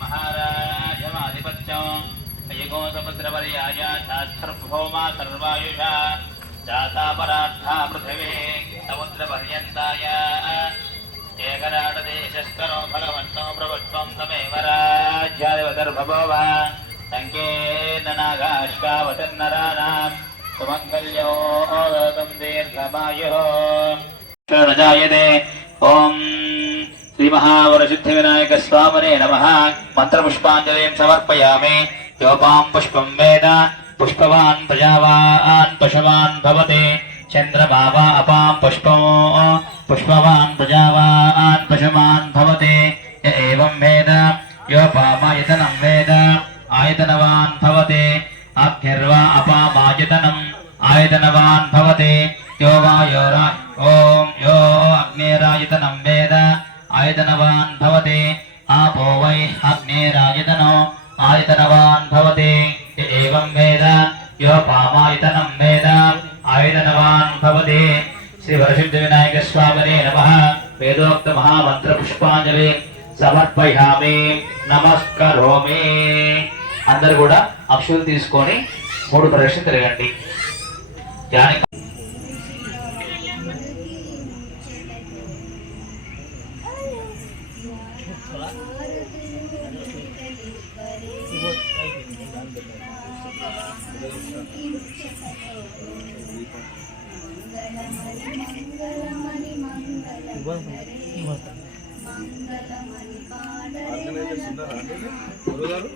महाराजमाधिपत्यमयगोसमुद्रवर्याय शास्त्रभौमा सर्वायुषा जाता परार्था पृथिवी समुद्रपर्यन्ताय एकराटदेशस्करो भगवन्तो प्रभुत्वं तमेव राज्यादिवदर्भवो संकेन नागाश्कावतन्नराणां सुमङ्गल्यो तं दीर्घमायुः जायते। ओम श्री महावरसिद्धिविनायक स्वामिने नमः। मंत्रपुष्पांजलिं समर्पयामि। योपां पुष्पं वेद पुष्पवान् प्रजावान् पशवान् भवते। चंद्रमा वा अपां पुष्पो पुष्पवान् प्रजावान् पशवान् भवते। य एवं वेद योपामायतनं वेद आयतनवान् भवते। अग्निर्वा अपामायतनम् आयतनवान् भवते। यो वा योरा ओम यो अग्नेरायतनं वेद आयतनवान् भवते। आपो वै अग्नेरायतनो आयतनवान् भवते। एवं वेद यो पामायतनं वेद आयतनवान् भवते। श्री वरसिद्धिविनायक स्वामिने नमः। वेदोक्त महामंत्र पुष्पांजलि సమర్పయామి నమస్కరోమి। అందరూ కూడా అక్షులు తీసుకొని 3 ప్రదక్షిణ తిరగండి। ధ్యానం ఆర్గనైజర్స్ ఉన్నారా అంటే గురుగారు?